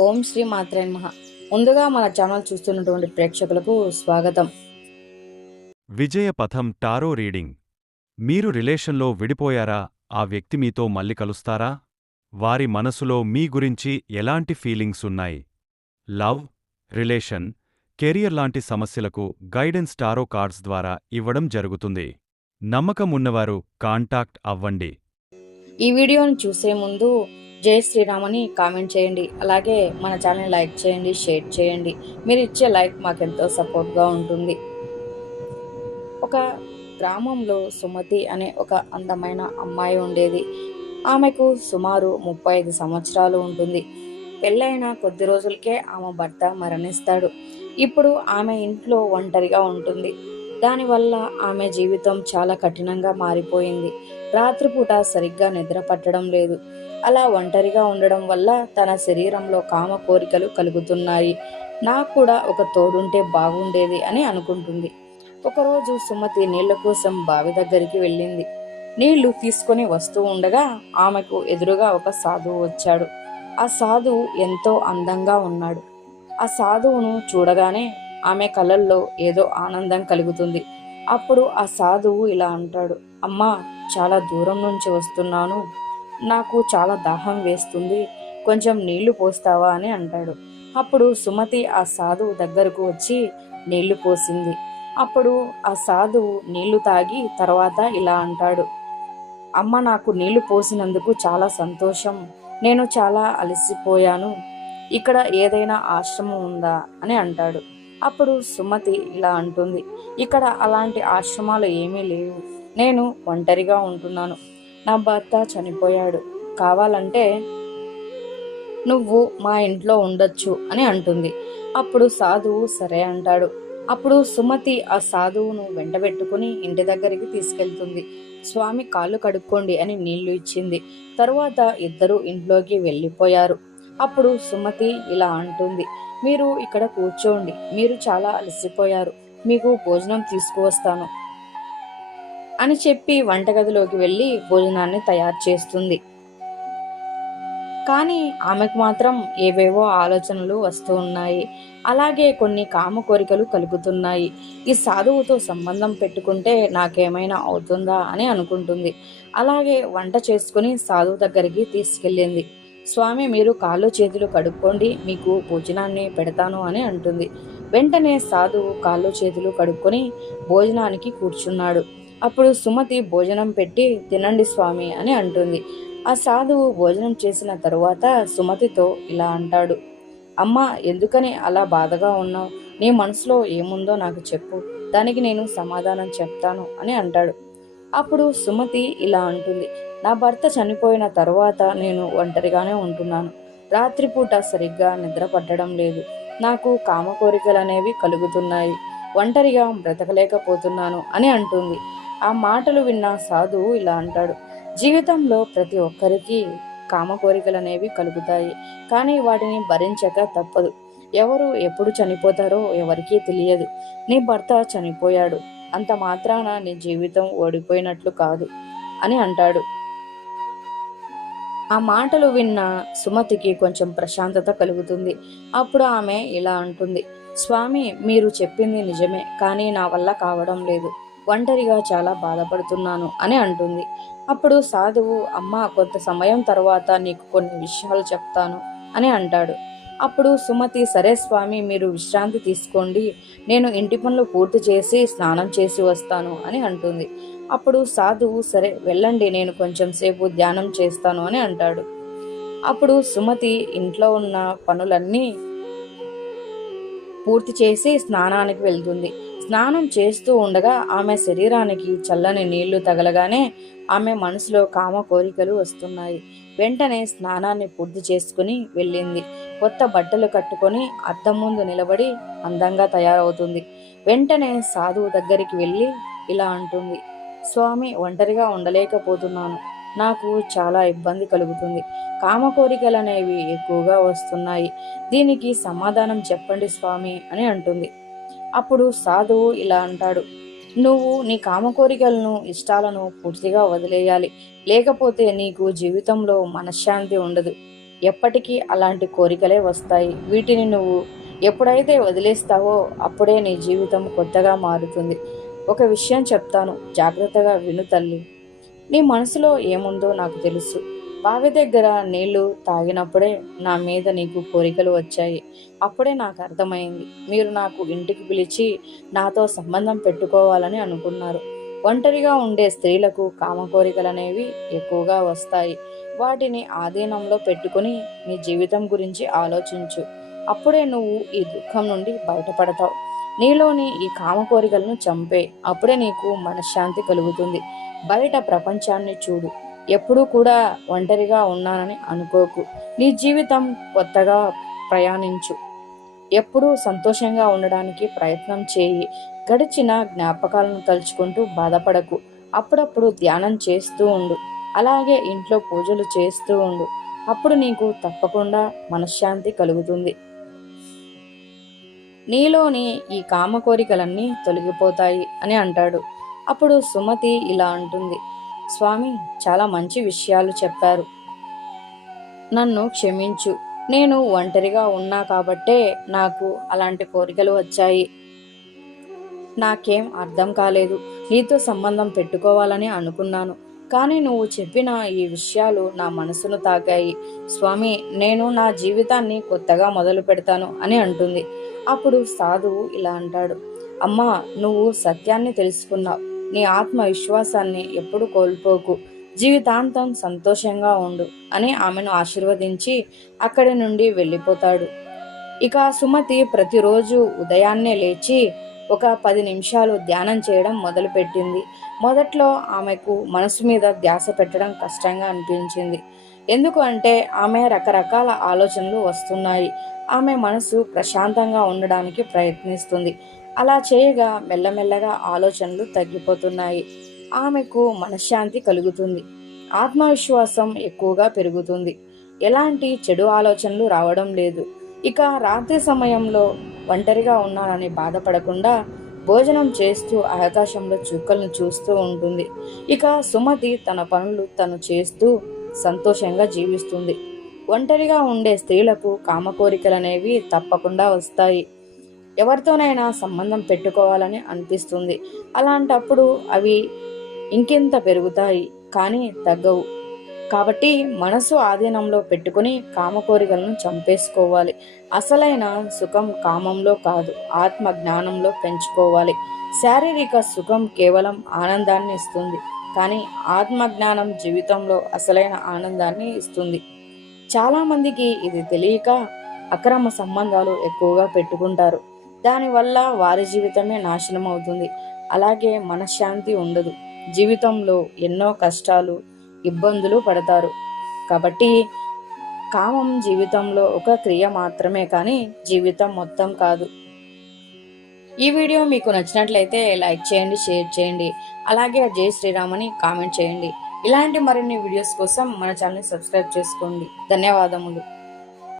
ఓం శ్రీ మాత్రే నమః. ముందుగా మన ఛానల్ చూస్తున్నటువంటి ప్రేక్షకులకు స్వాగతం. విజయ పథం టారో రీడింగ్. మీరు రిలేషన్లో విడిపోయారా? ఆ వ్యక్తి మీతో మళ్ళీ కలుస్తారా? వారి మనసులో మీ గురించి ఎలాంటి ఫీలింగ్స్ ఉన్నాయి? లవ్ రిలేషన్ కెరియర్ లాంటి సమస్యలకు గైడెన్స్ టారో కార్డ్స్ ద్వారా ఇవ్వడం జరుగుతుంది. నమ్మకం ఉన్నవారు కాంటాక్ట్ అవ్వండి. ఈ వీడియోని చూసే ముందు జై శ్రీరామ్ అని కామెంట్ చేయండి. అలాగే మన ఛానల్ లైక్ చేయండి షేర్ చేయండి. మీరు ఇచ్చే లైక్ మాకెంతో సపోర్ట్గా ఉంటుంది. ఒక గ్రామంలో సుమతి అనే ఒక అందమైన అమ్మాయి ఉండేది. ఆమెకు సుమారు ముప్పై ఐదు సంవత్సరాలు ఉంటుంది. పెళ్ళైన కొద్ది రోజులకే ఆమె భర్త మరణిస్తాడు. ఇప్పుడు ఆమె ఇంట్లో ఒంటరిగా ఉంటుంది. దానివల్ల ఆమె జీవితం చాలా కఠినంగా మారిపోయింది. రాత్రిపూట సరిగ్గా నిద్ర పట్టడం లేదు. అలా ఒంటరిగా ఉండడం వల్ల తన శరీరంలో కామ కోరికలు కలుగుతున్నాయి. నాకు కూడా ఒక తోడుంటే బాగుండేది అని అనుకుంటుంది. ఒకరోజు సుమతి నీళ్ళ కోసం బావి దగ్గరికి వెళ్ళింది. నీళ్ళు తీసుకొని వస్తూ ఉండగా ఆమెకు ఎదురుగా ఒక సాధువు వచ్చాడు. ఆ సాధువు ఎంతో అందంగా ఉన్నాడు. ఆ సాధువును చూడగానే ఆమె కళల్లో ఏదో ఆనందం కలుగుతుంది. అప్పుడు ఆ సాధువు ఇలా అంటాడు అమ్మా చాలా దూరం నుంచి వస్తున్నాను. నాకు చాలా దాహం వేస్తుంది కొంచెం నీళ్ళు పోస్తావా అని అంటాడు. అప్పుడు సుమతి ఆ సాధువు దగ్గరకు వచ్చి నీళ్ళు పోసింది. అప్పుడు ఆ సాధువు నీళ్ళు తాగి తర్వాత ఇలా అంటాడు అమ్మ నాకు నీళ్ళు పోసినందుకు చాలా సంతోషం. నేను చాలా అలసిపోయాను. ఇక్కడ ఏదైనా ఆశ్రమం ఉందా? అని అంటాడు. అప్పుడు సుమతి ఇలా అంటుంది ఇక్కడ అలాంటి ఆశ్రమాలు ఏమీ లేవు. నేను ఒంటరిగా ఉంటున్నాను. నా భర్త చనిపోయాడు. కావాలంటే నువ్వు మా ఇంట్లో ఉండొచ్చు అని అంటుంది. అప్పుడు సాధువు సరే అంటాడు. అప్పుడు సుమతి ఆ సాధువును వెంటబెట్టుకుని ఇంటి దగ్గరికి తీసుకెళ్తుంది. స్వామి కాళ్ళు కడుక్కోండి అని నీళ్ళు ఇచ్చింది. తరువాత ఇద్దరు ఇంట్లోకి వెళ్ళిపోయారు. అప్పుడు సుమతి ఇలా అంటుంది. మీరు ఇక్కడ కూర్చోండి. మీరు చాలా అలసిపోయారు. మీకు భోజనం తీసుకువస్తాను. అని చెప్పి వంటగదిలోకి వెళ్ళి భోజనాన్ని తయారు చేస్తుంది. కానీ ఆమెకు మాత్రం ఏవేవో ఆలోచనలు వస్తూ ఉన్నాయి. అలాగే కొన్ని కామ కోరికలు కలుగుతున్నాయి. ఈ సాధువుతో సంబంధం పెట్టుకుంటే నాకేమైనా అవుతుందా అని అనుకుంటుంది. అలాగే వంట చేసుకుని సాధువు దగ్గరికి తీసుకెళ్ళింది. స్వామి మీరు కాళ్ళు చేతులు కడుక్కోండి మీకు భోజనాన్ని పెడతాను అని అంటుంది. వెంటనే సాధువు కాళ్ళు చేతులు కడుక్కొని భోజనానికి కూర్చున్నాడు. అప్పుడు సుమతి భోజనం పెట్టి తినండి స్వామి అని అంటుంది. ఆ సాధువు భోజనం చేసిన తరువాత సుమతితో ఇలా అంటాడు. అమ్మ ఎందుకని అలా బాధగా ఉన్నావు? నీ మనసులో ఏముందో నాకు చెప్పు. దానికి నేను సమాధానం చెప్తాను అని అంటాడు. అప్పుడు సుమతి ఇలా అంటుంది. నా భర్త చనిపోయిన తర్వాత నేను ఒంటరిగానే ఉంటున్నాను. రాత్రిపూట సరిగ్గా నిద్రపట్టడం లేదు. నాకు కామ కోరికలు అనేవి కలుగుతున్నాయి. ఒంటరిగా బ్రతకలేకపోతున్నాను అని అంటుంది. ఆ మాటలు విన్న సాధువు ఇలా అంటాడు జీవితంలో ప్రతి ఒక్కరికి కామ కోరికలు అనేవి కలుగుతాయి కానీ వాటిని భరించక తప్పదు. ఎవరు ఎప్పుడు చనిపోతారో ఎవరికీ తెలియదు. నీ భర్త చనిపోయాడు అంత మాత్రాన నీ జీవితం ఓడిపోయినట్లు కాదు అని అంటాడు. ఆ మాటలు విన్న సుమతికి కొంచెం ప్రశాంతత కలుగుతుంది. అప్పుడు ఆమె ఇలా అంటుంది స్వామి మీరు చెప్పింది నిజమే కానీ నా వల్ల కావడం లేదు. ఒంటరిగా చాలా బాధపడుతున్నాను అని అంటుంది. అప్పుడు సాధువు అమ్మ కొంత సమయం తర్వాత నీకు కొన్ని విషయాలు చెప్తాను అని అంటాడు. అప్పుడు సుమతి సరే స్వామి మీరు విశ్రాంతి తీసుకోండి. నేను ఇంటి పనులు పూర్తి చేసి స్నానం చేసి వస్తాను అని అంటుంది. అప్పుడు సాధువు సరే వెళ్ళండి నేను కొంచెం సేపు ధ్యానం చేస్తాను అని అంటాడు. అప్పుడు సుమతి ఇంట్లో ఉన్న పనులన్నీ పూర్తి చేసి స్నానానికి వెళ్తుంది. స్నానం చేస్తూ ఉండగా ఆమె శరీరానికి చల్లని నీళ్ళు తగలగానే ఆమె మనసులో కామ కోరికలు వస్తున్నాయి. వెంటనే స్నానాన్ని పూర్తి చేసుకుని వెళ్ళింది. కొత్త బట్టలు కట్టుకొని అద్దం ముందు నిలబడి అందంగా తయారవుతుంది. వెంటనే సాధువు దగ్గరికి వెళ్ళి ఇలా అంటుంది స్వామి ఒంటరిగా ఉండలేకపోతున్నాను. నాకు చాలా ఇబ్బంది కలుగుతుంది. కామ కోరికలు అనేవి ఎక్కువగా వస్తున్నాయి. దీనికి సమాధానం చెప్పండి స్వామి అని అంటుంది. అప్పుడు సాధువు ఇలా అంటాడు నువ్వు నీ కామ కోరికలను ఇష్టాలను పూర్తిగా వదిలేయాలి. లేకపోతే నీకు జీవితంలో మనశ్శాంతి ఉండదు. ఎప్పటికీ అలాంటి కోరికలే వస్తాయి. వీటిని నువ్వు ఎప్పుడైతే వదిలేస్తావో అప్పుడే నీ జీవితం కొత్తగా మారుతుంది. ఒక విషయం చెప్తాను జాగ్రత్తగా విను తల్లి. నీ మనసులో ఏముందో నాకు తెలుసు. బావి దగ్గర నీళ్ళు తాగినప్పుడే నా మీద నీకు కోరికలు వచ్చాయి. అప్పుడే నాకు అర్థమైంది. మీరు నాకు ఇంటికి పిలిచి నాతో సంబంధం పెట్టుకోవాలని అనుకున్నారు. ఒంటరిగా ఉండే స్త్రీలకు కామ కోరికలు అనేవి ఎక్కువగా వస్తాయి. వాటిని ఆధీనంలో పెట్టుకుని నీ జీవితం గురించి ఆలోచించు. అప్పుడే నువ్వు ఈ దుఃఖం నుండి బయటపడతావు. నీలోని ఈ కామ కోరికలను చంపే. అప్పుడే నీకు మనశ్శాంతి కలుగుతుంది. బయట ప్రపంచాన్ని చూడు. ఎప్పుడూ కూడా ఒంటరిగా ఉన్నానని అనుకోకు. నీ జీవితం కొత్తగా ప్రయాణించు. ఎప్పుడూ సంతోషంగా ఉండడానికి ప్రయత్నం చేయి. గడిచిన జ్ఞాపకాలను తలుచుకుంటూ బాధపడకు. అప్పుడప్పుడు ధ్యానం చేస్తూ ఉండు. అలాగే ఇంట్లో పూజలు చేస్తూ ఉండు. అప్పుడు నీకు తప్పకుండా మనశ్శాంతి కలుగుతుంది. నీలోని ఈ కామ కోరికలన్నీ తొలగిపోతాయి అని అంటాడు. అప్పుడు సుమతి ఇలా అంటుంది. స్వామి చాలా మంచి విషయాలు చెప్పారు. నన్ను క్షమించు. నేను ఒంటరిగా ఉన్నా కాబట్టే నాకు అలాంటి కోరికలు వచ్చాయి. నాకేం అర్థం కాలేదు. నీతో సంబంధం పెట్టుకోవాలని అనుకున్నాను. కానీ నువ్వు చెప్పిన ఈ విషయాలు నా మనసును తాకాయి. స్వామి నేను నా జీవితాన్ని కొత్తగా మొదలు పెడతాను అని అంటుంది. అప్పుడు సాధువు ఇలా అంటాడు. అమ్మా నువ్వు సత్యాన్ని తెలుసుకున్నావు. నీ ఆత్మ విశ్వాసాన్ని ఎప్పుడు కోల్పోకు. జీవితాంతం సంతోషంగా ఉండు అని ఆమెను ఆశీర్వదించి అక్కడి నుండి వెళ్ళిపోతాడు. ఇక సుమతి ప్రతిరోజు ఉదయాన్నే లేచి ఒక పది నిమిషాలు ధ్యానం చేయడం మొదలుపెట్టింది. మొదట్లో ఆమెకు మనసు మీద ధ్యాస పెట్టడం కష్టంగా అనిపించింది. ఎందుకు అంటే ఆమె రకరకాల ఆలోచనలు వస్తున్నాయి. ఆమె మనసు ప్రశాంతంగా ఉండడానికి ప్రయత్నిస్తుంది. అలా చేయగా మెల్లమెల్లగా ఆలోచనలు తగ్గిపోతున్నాయి. ఆమెకు మనశ్శాంతి కలుగుతుంది. ఆత్మవిశ్వాసం ఎక్కువగా పెరుగుతుంది. ఎలాంటి చెడు ఆలోచనలు రావడం లేదు. ఇక రాత్రి సమయంలో ఒంటరిగా ఉన్నానని బాధపడకుండా భోజనం చేస్తూ ఆకాశంలో చుక్కలను చూస్తూ ఉంటుంది. ఇక సుమతి తన పనులు తను చేస్తూ సంతోషంగా జీవిస్తుంది. ఒంటరిగా ఉండే స్త్రీలకు కామకోరికలు అనేవి తప్పకుండా వస్తాయి. ఎవరితోనైనా సంబంధం పెట్టుకోవాలని అనిపిస్తుంది. అలాంటప్పుడు అవి ఇంకెంత పెరుగుతాయి? కానీ తగ్గవు. కాబట్టి మనసు ఆధీనంలో పెట్టుకుని కామ కోరికలను చంపేసుకోవాలి. అసలైన సుఖం కామంలో కాదు ఆత్మ జ్ఞానంలో పెంచుకోవాలి. శారీరక సుఖం కేవలం ఆనందాన్ని ఇస్తుంది. కానీ ఆత్మ జ్ఞానం జీవితంలో అసలైన ఆనందాన్ని ఇస్తుంది. చాలామందికి ఇది తెలియక అక్రమ సంబంధాలు ఎక్కువగా పెట్టుకుంటారు. దానివల్ల వారి జీవితమే నాశనం అవుతుంది. అలాగే మనశ్శాంతి ఉండదు. జీవితంలో ఎన్నో కష్టాలు ఇబ్బందులు పడతారు. కాబట్టి కామం జీవితంలో ఒక క్రియ మాత్రమే కానీ జీవితం మొత్తం కాదు. ఈ వీడియో మీకు నచ్చినట్లయితే లైక్ చేయండి షేర్ చేయండి. అలాగే జై శ్రీరామ్ అని కామెంట్ చేయండి. ఇలాంటి మరిన్ని వీడియోస్ కోసం మన ఛానల్ని సబ్స్క్రైబ్ చేసుకోండి. ధన్యవాదములు.